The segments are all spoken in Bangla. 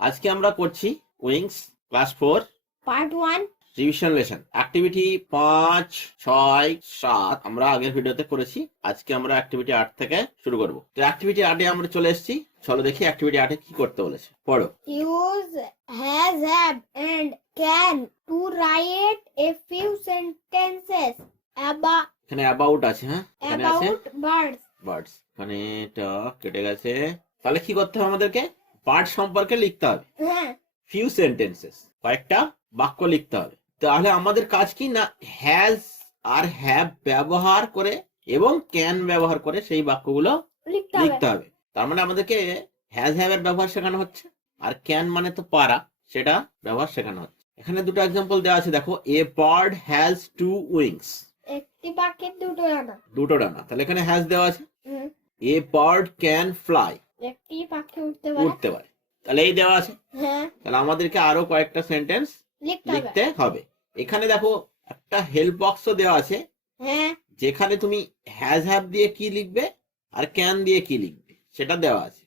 আজকে আমরা করছি wings class 4 part 1 revision lesson activity 5, 6, 7 আমরা আগের ভিডিওতে করেছি। আজকে আমরা অ্যাক্টিভিটি 8 থেকে শুরু করব। তো অ্যাক্টিভিটি 8 এ আমরা চলে এসেছি। চলো দেখি অ্যাক্টিভিটি 8 এ কি করতে বলেছে। পড়ো। use has have and can to write a few sentences about এখানে অ্যাবাউট আছে, হ্যাঁ এখানে আছে birds. বার্ডস। এখানে এটা কেটে গেছে। তাহলে কি করতে হবে আমাদেরকে? বার্ড সম্পর্কে লিখতে হবে। হ্যাঁ ফিউ সেন্টেন্সেস, কয়েকটা বাক্য লিখতে হবে। তাহলে আমাদের কাজ কি না, হ্যাজ আর হ্যাভ ব্যবহার করে এবং ক্যান ব্যবহার করে সেই বাক্যগুলো লিখতে হবে। তার মানে আমাদেরকে হ্যাজ হ্যাভ এর ব্যবহার শেখানো হচ্ছে, আর ক্যান মানে তো পারা, সেটা ব্যবহার শেখানো হচ্ছে। এখানে দুটো এক্সাম্পল দেওয়া আছে, দেখো। A bird has to wings, একটি পাখির দুটো ডানা। দুটো ডানা। তাহলে এখানে হ্যাজ দেওয়া আছে। এ বার্ড ক্যান ফ্লাই, একটি পাখি উঠতে পারে। তাহলে এই দেওয়া আছে। হ্যাঁ তাহলে আমাদেরকে আরো কয়েকটা সেন্টেন্স লিখতে হবে। এখানে দেখো একটা হেল্প বক্সও দেওয়া আছে, হ্যাঁ যেখানে তুমি হ্যাজ হ্যাভ দিয়ে কি লিখবে আর ক্যান দিয়ে কি লিখবে সেটা দেওয়া আছে।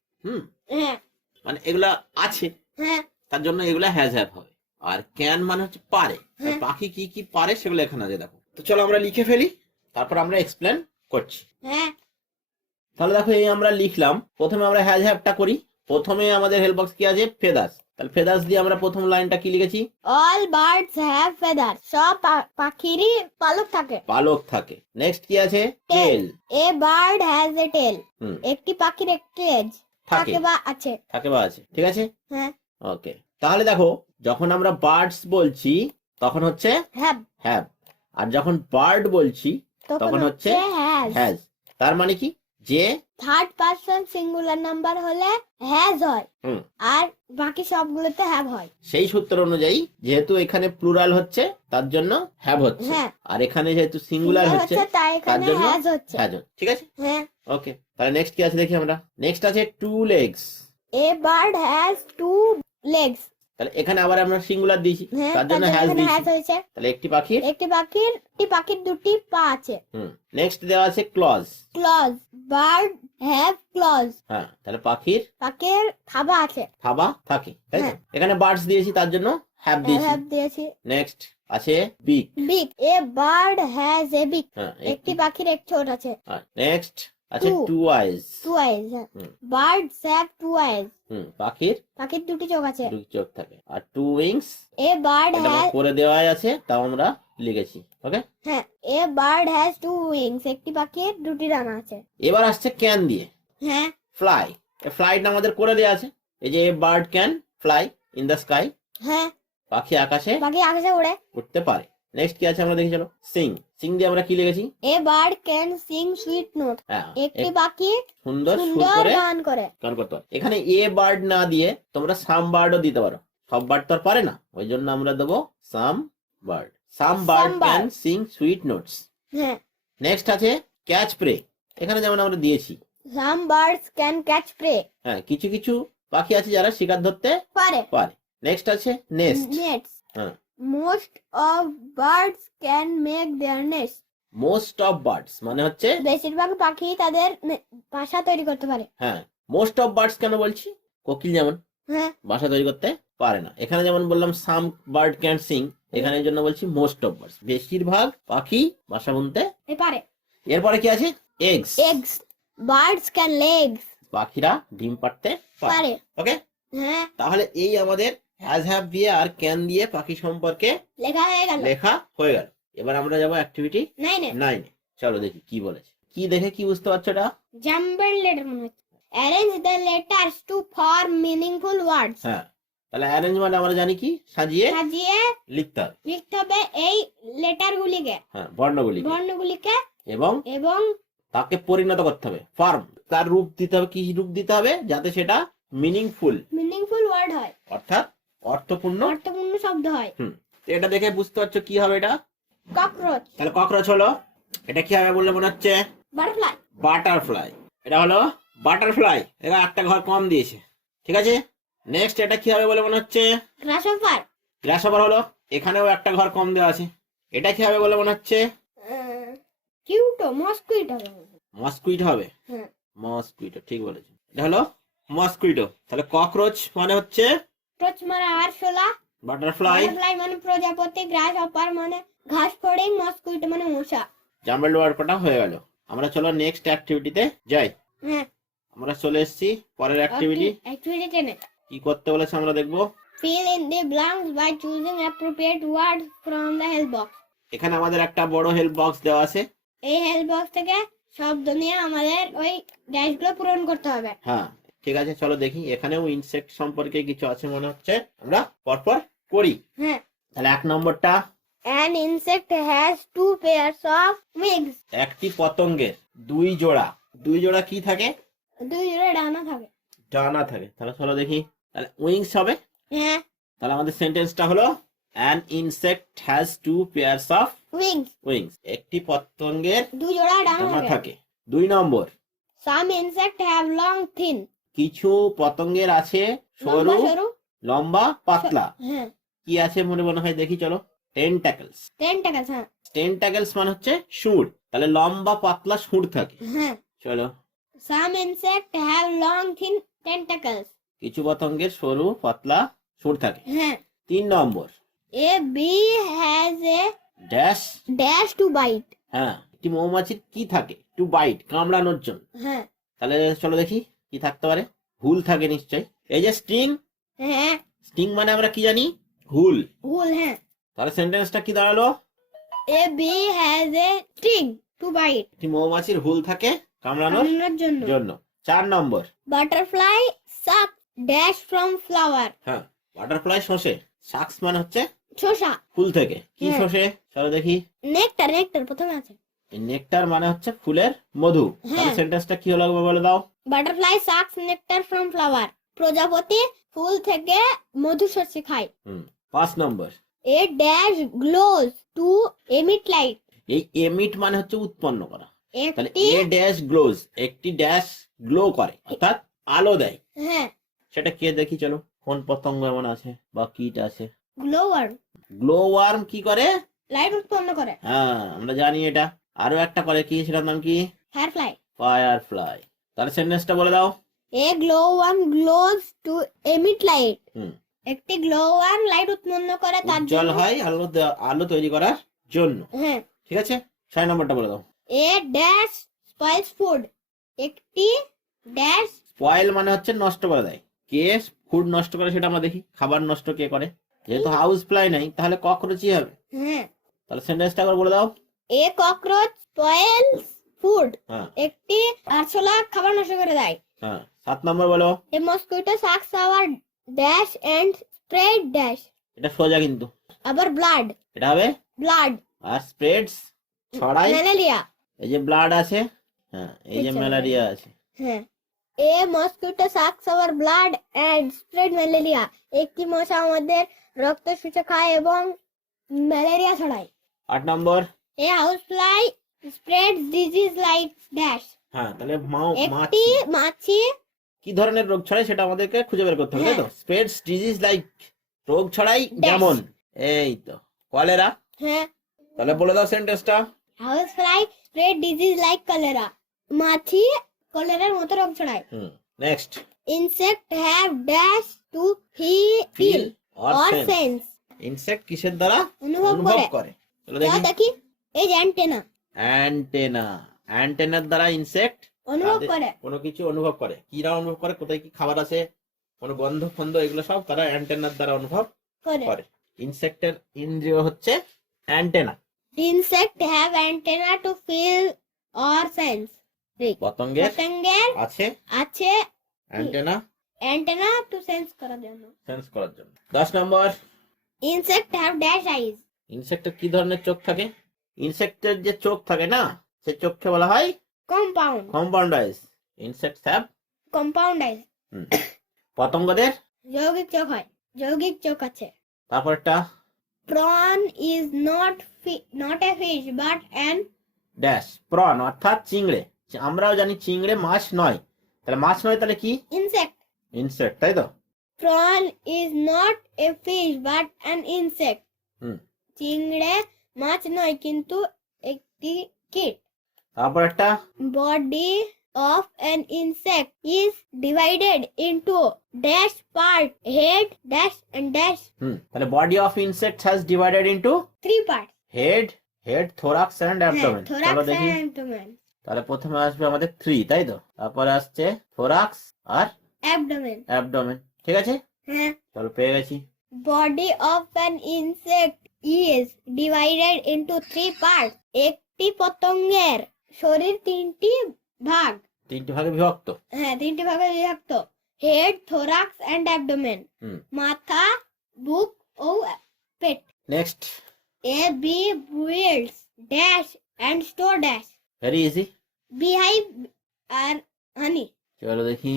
হ্যাঁ মানে এগুলা আছে, হ্যাঁ তার জন্য এগুলা হ্যাজ হ্যাভ হবে। আর ক্যান মানে হচ্ছে পারে। হ্যাঁ। পাখি কি কি পারে সেগুলো এখানে আছে, দেখো। তো চলো আমরা লিখে ফেলি, তারপর আমরা এক্সপ্লেন করছি। হ্যাঁ তাহলে দেখো এই আমরা লিখলাম। প্রথমে আমরা হ্যাজ হ্যাভটা করি। প্রথমে আমাদের হেল্প বক্স কি আছে? ফেদার্স। তাহলে ফেদার্স দিয়ে আমরা প্রথম লাইনটা কি লিখেছি? all birds have feathers. সব পাখিরই পালক থাকে। পালক থাকে। নেক্সট কি আছে? টেল। a bird has a tail. হুম, একটি পাখির একটি লেজ থাকে থাকে বা আছে। থাকে বা আছে, ঠিক আছে। হ্যাঁ ওকে, তাহলে দেখো যখন আমরা বার্ডস বলছি তখন হচ্ছে have হ্যাভ, আর যখন বার্ড বলছি তখন হচ্ছে has. হ্যাজ। তার মানে কি, যে থার্ড পারসন সিঙ্গুলার নাম্বার হলে has হয়, হুম, আর বাকি সবগুলোতে have হয়। সেই সূত্র অনুযায়ী যেহেতু এখানে প্লুরাল হচ্ছে তার জন্য হ্যাভ হচ্ছে, হ্যাঁ আর এখানে যেহেতু সিঙ্গুলার হচ্ছে তাই তার এখানে জন্য has হচ্ছে। হ্যাজ, ঠিক আছে। হ্যাঁ ওকে, তাহলে নেক্সট কি আছে দেখি আমরা। নেক্সট আছে two legs. a bird has two legs. তাহলে এখানে আবার আমরা সিঙ্গুলার দিয়েছি, হ্যাঁ তার জন্য তার হ্যাজ জন্য has দিয়েছি। হয়েছে। তাহলে একটি পাখির দুটি পা আছে। নেক্সট দেওয়া আছে clause. claws. bird have claws. হ্যাঁ, তাহলে পাখির থাবা আছে। থাবা থাকে, তাই তো? হ্যাঁ। এখানে বার্ডস দিয়েছি তার জন্য হ্যাভ দিয়েছি। have দিয়েছি। নেক্সট আছে big. beak. a bird has a beak. হ্যাঁ, একটি পাখির একটি ঠোঁট আছে। নেক্সট আছে Two. Two eyes. two eyes. Hmm. birds have two eyes. পাখির দুটি চোখ আছে। দুই চোখ থাকে। আর টু উইংস, a bird এটা has করে দেওয়াই আছে, তাও আমরা লিখেছি। ওকে, হ্যাঁ a bird has two wings. একটি পাখির দুটি ডানা আছে। এবার আসছে ক্যান দিয়ে। হ্যাঁ ফ্লাই, ফ্লাইটা আমাদের করে দেওয়া আছে। এই যে a bird can fly in the sky, হ্যাঁ পাখি আকাশে উড়ে। উঠতে পারে। নেক্সট কি আছে আমরা দেখি, চলো। সিং। সিং দিয়ে আমরা কি লিখেছি? a bird can sing sweet notes. হ্যাঁ, একটি পাখি সুন্দর সুর সুন্দর করে গান করে। গান করতে পারে। এখানে এ বার্ড না দিয়ে তোমরা সাম বার্ডও দিতে পারো, সব বার্ড তো আর পারে না, ওই জন্য আমরা দেবো some bird. Some bird can sing sweet notes. হ্যাঁ নেক্সট আছে ক্যাচ প্রে। এখানে যেমন আমরা দিয়েছি, some birds can catch prey. হ্যাঁ, কিছু কিছু পাখি আছে যারা শিকার ধরতে পারে। নেক্সট আছে নেস্ট। nets. হ্যাঁ, most of birds can make their nest. Most of birds মানে হচ্ছে বেশিরভাগ পাখি তাদের বাসা তৈরি করতে পারে। হ্যাঁ, মোস্ট অফ বার্ডস কেন বলছি? কোকিল যেমন হ্যাঁ বাসা তৈরি করতে পারে না। এখানে যেমন বললাম সাম বার্ড ক্যান সিং, এখানে জন্য বলছি মোস্ট অফ বার্ডস, বেশিরভাগ পাখি বাসা বুনতে পারে। এরপরে কি আছে? Eggs. eggs. birds can lay eggs. পাখিরা ডিম পাড়তে পারে। ওকে, হ্যাঁ তাহলে এই আমাদের হ্যাজ হ্যাভ দিয়ে আর ক্যান দিয়ে পাখি সম্পর্কে লেখা হয়ে গেল। এবার আমরা যাবো অ্যাক্টিভিটি 9 এ। চলো দেখি কি বলেছে। কি দেখে কি বুঝতে পারছো এটা? jumbled letter মনে হচ্ছে। arrange the letters to form meaningful words. হ্যাঁ, তাহলে অ্যারেঞ্জ মানে আমরা জানি কি, সাজিয়ে লিখতে হবে এই লেটার গুলিকে, হ্যাঁ, বর্ণগুলিকে, এবং এবং তাকে পরিণত করতে হবে, ফর্ম, তার রূপ দিতে হবে। কি রূপ দিতে হবে? যাতে সেটা মিনিংফুল ওয়ার্ড হয়, অর্থাৎ অর্থপূর্ণ শব্দ হয়। তো এটা দেখে বুঝতে পারছো কি হবে এটা? ককরোচ। তাহলে ককরোচ হলো। এটা কি হবে বললে মনে হচ্ছে? বাটারফ্লাই। এটা হলো বাটারফ্লাই। এরা একটা ঘর কম দিয়েছে, ঠিক আছে। নেক্সট এটা কি হবে বলে মনে হচ্ছে? গ্রাসহপার হলো। এখানেও একটা ঘর কম দেওয়া আছে। এটা কি হবে বলে মনে হচ্ছে? মসকুইটো হবে। মসকুইটো, ঠিক বলেছো। এটা হলো মসকুইটো। তাহলে ককরোচ মানে হচ্ছে ককরোচ মানে আরশোলা, বাটারফ্লাই, বাটারফ্লাই মানে প্রজাপতি, গ্রাস হপার মানে ঘাস ফড়িং, মসকুইটো মানে মশা। জাম্বেল ওয়ার্ড কটা হয়ে গেল। আমরা চলো নেক্সট অ্যাক্টিভিটিতে যাই। হ্যাঁ, আমরা চলে এসেছি পরের অ্যাক্টিভিটি। অ্যাক্টিভিটি টেনে কি করতে বলেছে আমরা দেখবো। fill in the blanks by choosing appropriate words from the help box. এখানে আমাদের একটা বড় হেল্প বক্স দেওয়া আছে। এই হেল্প বক্স থেকে শব্দ নিয়ে আমাদের ওই ড্যাশগুলো পূরণ করতে হবে। হ্যাঁ ঠিক আছে, চলো দেখি। এখানেও ইনসেক্ট সম্পর্কে কিছু আছে মনে হচ্ছে, আমরা পরপর করি। হ্যাঁ, তাহলে 1 নম্বরটা, an insect has 2 pairs of wings. একটি পতঙ্গের 2 জোড়া, 2 জোড়া কি থাকে? 2 জোড়া ডানা থাকে। ডানা থাকে। তাহলে চলো দেখি, তাহলে উইংস হবে। হ্যাঁ, তাহলে আমাদের সেন্টেন্সটা হলো an insect has 2 pairs of wings. wings, একটি পতঙ্গের 2 জোড়া ডানা ডানা থাকে। থাকে। 2 নম্বর, Some insects have long, thin. কিছু পতঙ্গের আছে লম্বা সরু, সরু। লম্বা, পাতলা। হ্যাঁ, কি আছে মনে হয় দেখি চলো। টেন্টাকলস। tentacles. হ্যাঁ, টেন্টাকলস মানে হচ্ছে সুর, তাহলে লম্বা পাতলা সুর থাকে। হ্যাঁ। চলো, Some insects have long, thin tentacles. কিছু পতঙ্গের সরু পাতলা সুর থাকে। হ্যাঁ, 3 নম্বর, a bee has a dash. dash to bite. হ্যাঁ, একটি মৌমাছির কি থাকে? টু বাইট, কামড়ানোর জন্য। হ্যাঁ, তাহলে চলো দেখি কি থাকতে পারে। হুল থাকে নিশ্চয়। এই যে স্টিং, হ্যাঁ, স্টিং মানে আমরা কি জানি? হুল। wool. হ্যাঁ, তাহলে সেন্টেন্সটা কি দাঁড়ালো? a bee has a sting to bite. একটি মৌমাছির হুল থাকে কামড়ানোর কামড়ানোর জন্য। জন্য। 4 নম্বর, Butterfly suck dash from flower. হ্যাঁ, বাটারফ্লাই শোষে। শাকস মানে হচ্ছে শসা। ফুল থেকে। কি হ্যাঁ। শোষে? চলো দেখি। নেকটার, নেকটার প্রথমে আছে। নেকটার মানে হচ্ছে ফুলের মধু। তাহলে হ্যাঁ। সেন্টেন্সটা কি হলো একবার বলে দাও। Butterfly sucks nectar from flower. প্রজাপতি ফুল থেকে মধু শস্য খায়। 5 নম্বর, A dash glows to emit light. এই এমিট মানে হচ্ছে উৎপন্ন করা। তাহলে একটি, এ ড্যাশ গ্লোজ, একটি ড্যাশ গ্লো করে, অর্থাৎ আলো দেয়। হ্যাঁ, সেটা কে দেখি চলো, কোন পতঙ্গ এমন আছে বা কীট আছে। গ্লোয়ার গ্লো ওয়ার্ম কি করে? লাইট উৎপন্ন করে। হ্যাঁ আমরা জানি এটা। আরো একটা করে, কি সেটার নাম কি? ফায়ারফ্লাই। Fire fly. তাহলে সেন্টেন্সটা বলে দাও। A glowworm glows to emit light. হুম, একটি গ্লোওয়ার্ম লাইট উৎপন্ন করে তার উজ্জ্বল জন্য। হয় আলো আলো তৈরি করার জন্য। হ্যাঁ। ঠিক আছে, 6 নম্বরটা বলে দাও। A dash spoils food. একটি ড্যাশ, স্পয়েল মানে হচ্ছে নষ্ট করে দেয়। কে ফুড নষ্ট করে সেটা আমরা দেখি। খাবার নষ্ট কে করে? যেহেতু হাউস ফ্লাই নাই, তাহলে ককরোচই হবে। হ্যাঁ, তাহলে সেন্টেন্সটা একবার বলে দাও। A cockroach spoils food. হ্যাঁ, একটি আরশোলা খাবার নষ্ট করে দেয়। হ্যাঁ। 7 নম্বর বলো। A mosquito sucks our dash and spread dash. এটা সোজা কিন্তু। আবার blood, এটা হবে blood. আর স্প্রেডস ছড়ায়। ম্যালেরিয়া। এই যে ব্লাড আছে, হ্যাঁ এই যে আচ্ছা, ম্যালেরিয়া আছে। হ্যাঁ। A mosquito sucks our blood and spread malaria. একটি মশা আমাদের রক্ত শুষে খায় এবং ম্যালেরিয়া ছড়ায়। 8 নম্বর। A housefly spreads disease like dash. হ্যাঁ, তাহলে একটি মাছি কি ধরনের রোগ ছড়ায় সেটা আমাদেরকে খুঁজে বের করতে হবে, তাই তো? হ্যাঁ। স্প্রেডস ডিজিজ লাইক, রোগ ছড়াই Dash. যেমন এই তো কলেরা। হ্যাঁ, তাহলে বলে দাও সেন্টেন্সটা। housefly spread disease like cholera. মাছি কলেরার মতো রোগ ছড়ায়। Next, Insect have dash to feel or or sense. sense. Insect কিসের দ্বারা অনুভব অনুভব করে। করে? চলো যা দেখি। দেখি, এই যে অ্যান্টেনা অ্যান্টেনা। অ্যান্টেনার দ্বারা ইনসেক্ট অনুভব করে। কোনো কিছু অনুভব করে। কিরা অনুভব করে? কোথায় কি খাবার আছে, কোনো গন্ধ ফন্ধ, এগুলো সব তারা অ্যান্টেনার দ্বারা অনুভব করে। ইনসেক্টের ইন্দ্রিয় হচ্ছে antenna. Insect have antenna to feel or sense. পতঙ্গের পতঙ্গের আছে আছে অ্যান্টেনা antenna to sense করার জন্য। সেন্স করার জন্য। 10 নম্বর, Insect have dash eyes. ইনসেক্টের কি ধরনের চোখ থাকে? ইনসেক্টের যে চোখ থাকে না, সে চোখকে বলা হয় Compound. Compound eyes. Insects have. Compound eyes. পতঙ্গদের যৌগিক চোখ হয়। যৌগিক চোখ আছে। তারপরটা Prawn is not a fish but an dash prawn, অর্থাৎ চিংড়ে। আমরাও জানি চিংড়ে মাছ নয়, তাহলে মাছ নয় তাহলে কি? insect. ইনসেক্ট, তাই তো? Prawn is not a fish but an insect. চিংড়ে মাছ নয় কিন্তু একটি কীট। তারপর একটা Body of an insect is divided into dash part, head, dash and dash. তাহলে body of insects has divided into 3 parts. head, thorax and abdomen. thorax চলো দেখি। and abdomen. তাহলে প্রথমে আসবে আমাদের 3, তাই তো? তারপরে আসছে thorax আর Abdomen. abdomen, ঠিক আছে? হ্যাঁ। চলো পেয়ে গেছি। Body of an insect is divided into 3 parts. একটি পতঙ্গের শরীর 3টি ভাগ। 3টি ভাগে বিভক্ত। হ্যাঁ, 3টি ভাগে বিভক্ত। Head, thorax and abdomen. মাথা, বুক ও পেট। Next. A bee builds dash and store dash. Very easy. Beehive আর honey. চলো দেখি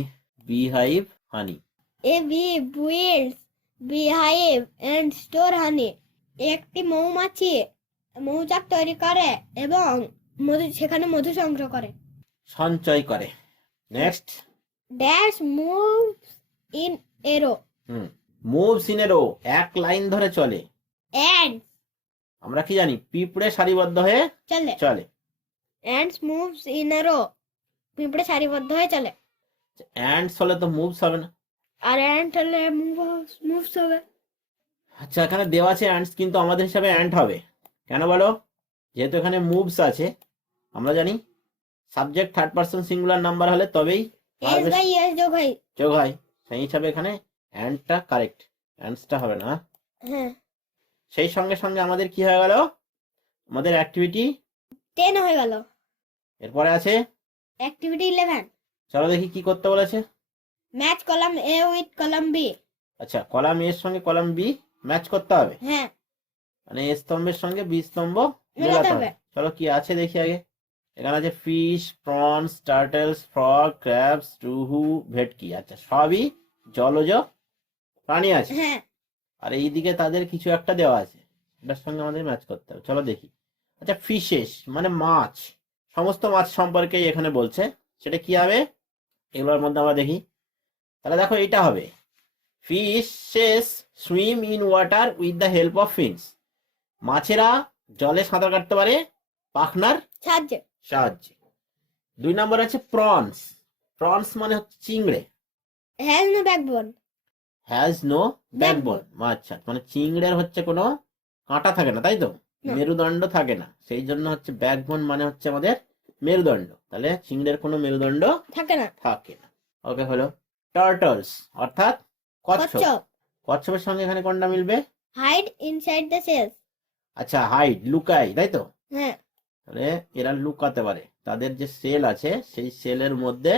beehive, honey. A bee builds beehive and store honey. একটি মৌমাছি মৌচাক তৈরি করে এবং সেখানে মধু সংগ্রহ করে। সঞ্চয় করে। Next. Dash moves in a row. Moves in a row, এক লাইন ধরে চলে। অ্যান্ডস, আমরা কি জানি? পিঁপড়ে সারিবদ্ধ হয়ে চলে। Ants moves in a row, পিঁপড়ে সারিবদ্ধ হয়ে চলে। অ্যান্ডস হলে তো মুভস হবে না। আর অ্যান্ট হলে মুভস হবে। আচ্ছা, এখানে দেওয়া আছে অ্যান্ডস, কিন্তু আমাদের হিসাবে অ্যান্ট হবে কেন বলো? যেহেতু এখানে মুভস আছে, আমরা জানি subject third person singular number হলে তবেই যোগ হয়। সেই হিসাবে এখানে অ্যান্টটা কারেক্ট, অ্যান্ডসটা হবে না। হ্যাঁ। সেই সঙ্গে সঙ্গে আমাদের কি হয়ে গেল? আমাদের অ্যাক্টিভিটি 10 হয়ে গেল। এরপরে আছে অ্যাক্টিভিটি 11। চলো দেখি কি করতে বলেছে। Match column A with column B. আচ্ছা, কলাম এর সঙ্গে কলাম বি ম্যাচ করতে হবে। হ্যাঁ, মানে এ স্তম্ভের সঙ্গে বি স্তম্ভ মেলাতে হবে। চলো কি আছে দেখি আগে। এখানে আছে fish, prawns, turtles, frog, crabs, রুহু, ভেটকি। আচ্ছা, সবই জলজ প্রাণী আছে। হ্যাঁ। আর এইদিকে তাদের কিছু একটা দেওয়া আছে, এটার সঙ্গে আমাদের ম্যাচ করতে হবে। চলো দেখি। আচ্ছা, ফিশেস মানে মাছ, সমস্ত মাছ সম্পর্কেই এখানে বলছে। সেটা কি হবে এগুলোর মধ্যে আমরা দেখি। তাহলে দেখো এইটা হবে fishes swim in water with the help of fins. মাছেরা জলে সাঁতার কাটতে পারে পাখনার সাহায্যে। 2 নম্বর আছে প্রনস। প্রনস মানে হচ্ছে চিংড়ে। Has no backbone. Has no backbone, আচ্ছা, মানে চিংড়ের হচ্ছে কোনো কাঁটা থাকে না, তাই তো? মেরুদণ্ড থাকে না, সেই জন্য হচ্ছে ব্যাকবোন মানে হচ্ছে আমাদের মেরুদণ্ড। তাহলে চিংড়ের কোনো মেরুদণ্ড থাকে না। ওকে, হলো। টার্টলস অর্থাৎ কচ্ছপ। কচ্ছপের সঙ্গে এখানে কোনটা মিলবে? Hide inside the shells. আচ্ছা, হাইড লুকায়, তাই তো? হ্যাঁ। তাহলে এরা লুকাতে পারে, তাদের যে সেল আছে সেই সেলের মধ্যে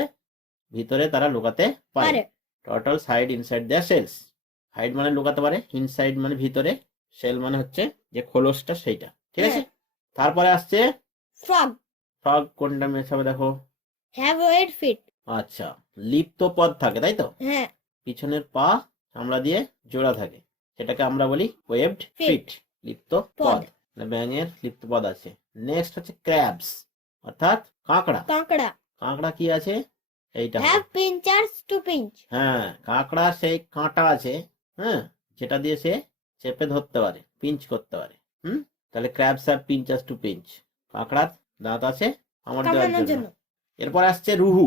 ভিতরে তারা লুকাতে পারে। Turtles hide inside the shells. Hide মানে লুকাতে পারে, ইনসাইড মানে ভিতরে, সেল মানে হচ্ছে যে খোলসটা সেইটা, ঠিক আছে? তারপরে আসছে ফ্রগ। ফ্রগ কোনটা ম্যাচ হবে দেখো? Have webbed feet. আচ্ছা, লিপ্ত পদ থাকে, তাই তো? হ্যাঁ। পিছনের পা চামড়া দিয়ে জোড়া থাকে, সেটাকে আমরা বলি ওয়েবড ফিট, লিপ্ত পদ। ব্যাঙের লিপ্ত পদ আছে। নেক্সট হচ্ছে ক্র্যাবস অর্থাৎ কাঁকড়া। কাঁকড়া কি আছে? এইটা হ্যাভ পিঞ্চার্স টু পিঞ্চ। হ্যাঁ, কাঁকড়া সেই কাঁটা আছে, হ্যাঁ, যেটা দিয়ে সে চেপে ধরতে পারে, পিঞ্চ করতে পারে। তাহলে ক্র্যাবস হ্যাভ পিঞ্চার্স টু পিঞ্চ। কাঁকড়ার দাঁত আছে আমার দেওয়ার জন্য। এরপর আসছে রুহু।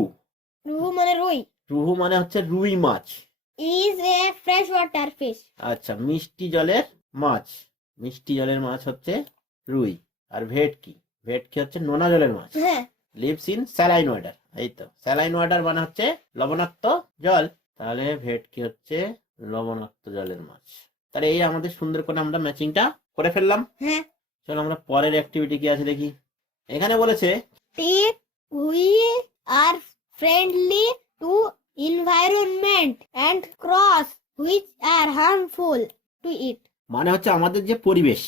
রুহু মানে রুই। রুহু মানে হচ্ছে রুই মাছ। Is a fresh water fish. আচ্ছা, মিষ্টি জলের মাছ। মিষ্টি জলের মাছ হচ্ছে রুই। আর ভেটকি, ভেটকি হচ্ছে নোনা জলের মাছ। হ্যাঁ। Lives in saline water. এই তো, স্যালাইন ওয়াটার মানে হচ্ছে লবণাক্ত জল। তাহলে ভেটকি হচ্ছে লবণাক্ত জলের মাছ। তাহলে এই আমাদের সুন্দর করে আমরা ম্যাচিংটা করে ফেললাম। হ্যাঁ। চলো আমরা পরের অ্যাক্টিভিটি কি আছে দেখি। এখানে বলেছে tick which are friendly to environment and cross which are harmful to it. মানে হচ্ছে আমাদের যে পরিবেশ,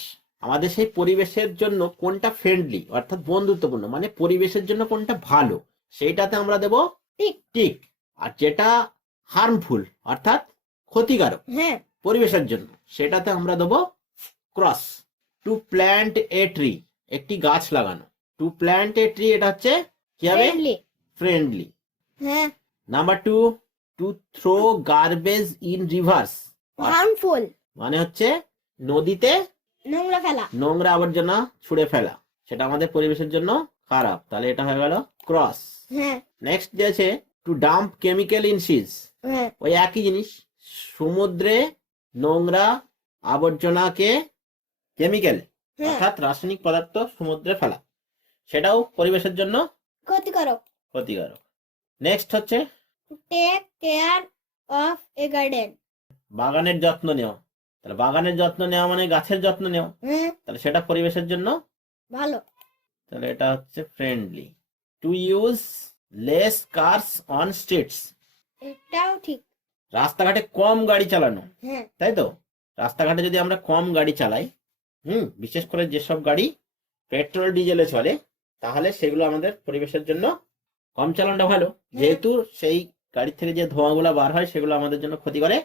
আমাদের সেই পরিবেশের জন্য কোনটা ফ্রেন্ডলি অর্থাৎ বন্ধুত্বপূর্ণ, মানে পরিবেশের জন্য কোনটা ভালো, সেইটাতে আমরা দেব টিক। আর যেটা হার্মফুল অর্থাৎ ক্ষতিকারক পরিবেশের জন্য, সেটাতে আমরা দেব cross. To plant a tree, একটি গাছ লাগানো। টু প্ল্যান্ট এ ট্রি, এটা হচ্ছে কি হবে? ফ্রেন্ডলি। হ্যাঁ। Number 2, to throw garbage in rivers, harmful মানে হচ্ছে নদীতে নোংরা ফেলা, নোংরা আবর্জনা ছুঁড়ে ফেলা, সেটা আমাদের পরিবেশের জন্য খারাপ, তাহলে এটা হয়ে গেল ক্রস। হ্যাঁ নেক্সট যে আছে টু ডাম্প কেমিক্যাল ইন সিজ, হ্যাঁ ওই একই জিনিস, সমুদ্রে নোংরা আবর্জনাকে কেমিক্যাল হ্যাঁ অর্থাৎ রাসায়নিক পদার্থ সমুদ্রে ফেলা, সেটাও পরিবেশের জন্য ক্ষতিকারক। ক্ষতিকারক। নেক্সট হচ্ছে take care of a garden. বাগানের যত্ন নেওয়া, তাহলে বাগানের যত্ন নেওয়া মানে গাছের যত্ন নেওয়া, হ্যাঁ তাহলে সেটা পরিবেশের জন্য ভালো। তাহলে এটা হচ্ছে friendly. To use less cars on streets, এটাও ঠিক। রাস্তাঘাটে কম গাড়ি চালানো, হ্যাঁ তাই তো? রাস্তাঘাটে যদি আমরা কম গাড়ি চালাই, বিশেষ করে যেসব গাড়ি পেট্রোল ডিজেলে চলে, তাহলে সেগুলো আমাদের পরিবেশের জন্য কম চালানোটা ভালো, যেহেতু সেই গাড়ি থেকে যে ধোঁয়াগুলো বার হয় সেগুলো আমাদের জন্য ক্ষতি করে,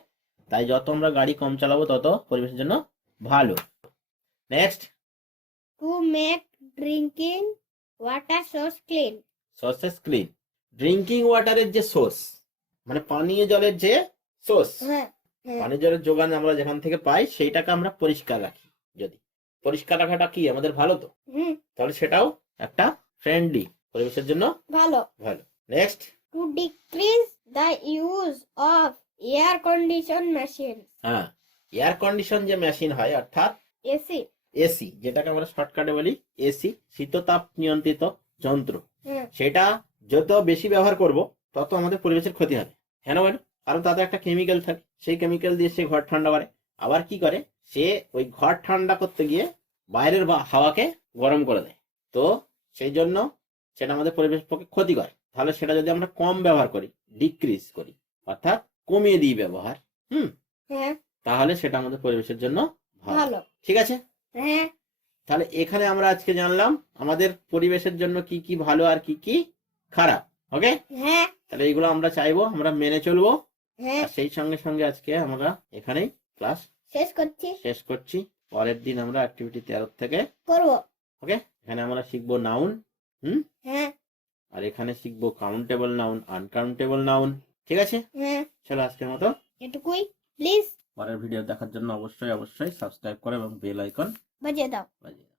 তাই যত আমরা গাড়ি কম চালাবো তত পরিবেশের জন্য ভালো। Next to make drinking water source clean. Sources clean, drinking ওয়াটারের যে সোর্স মানে পানীয় জলের যে সোর্স, হ্যাঁ হ্যাঁ পানীয় জলের যোগান আমরা যেখান থেকে পাই সেইটাকে আমরা পরিষ্কার রাখি, যদি পরিষ্কার রাখাটা কি আমাদের ভালো, তো হুম তাহলে সেটাও একটা ফ্রেন্ডলি, পরিবেশের জন্য ভালো। ভালো। Next two decrease the use of air condition machine. হ্যাঁ, এয়ার কন্ডিশন যে মেশিন হয় অর্থাৎ এসি। এসি, যেটাকে আমরা শর্টকাটে বলি এসি, শীততাপ নিয়ন্ত্রিত যন্ত্র, হ্যাঁ সেটা যত বেশি ব্যবহার করব তত আমাদের পরিবেশের ক্ষতি হবে। কেন বলো? কারণ তাতে একটা কেমিক্যাল থাকে, সেই কেমিক্যাল দিয়ে সে ঘর ঠান্ডা করে, আবার কি করে সে ওই ঘর ঠান্ডা করতে গিয়ে বাইরের হাওয়াকে গরম করে দেয়, তো সেই জন্য সেটা আমাদের পরিবেশের পক্ষে ক্ষতিকর। তাহলে সেটা যদি আমরা কম ব্যবহার করি, ডিক্রিজ করি অর্থাৎ কমিয়ে দিই ব্যবহার, হ্যাঁ তাহলে সেটা আমাদের পরিবেশের জন্য ভালো। ভালো। ঠিক আছে, হ্যাঁ তাহলে এখানে আমরা আজকে জানলাম আমাদের পরিবেশের জন্য কি কি ভালো আর কি কি খারাপ। ওকে, হ্যাঁ তাহলে এগুলো আমরা চাইবো আমরা মেনে চলবো, হ্যাঁ আর সেই সঙ্গে সঙ্গে আজকে আমরা এখানেই ক্লাস শেষ করছি। শেষ করছি। পরের দিন আমরা অ্যাক্টিভিটি 13 থেকে করবো। ওকে, এখানে আমরা শিখবো নাউন, হ্যাঁ আর এখানে শিখবো কাউন্টেবল নাউন, আনকাউন্টেবল নাউন। ঠিক আছে, হ্যাঁ চলো আজকের মতো এটুকুই। প্লিজ পরের ভিডিও দেখার জন্য অবশ্যই অবশ্যই সাবস্ক্রাইব করো এবং বেল আইকন বাজিয়ে দাও। বাজিয়ে দাও।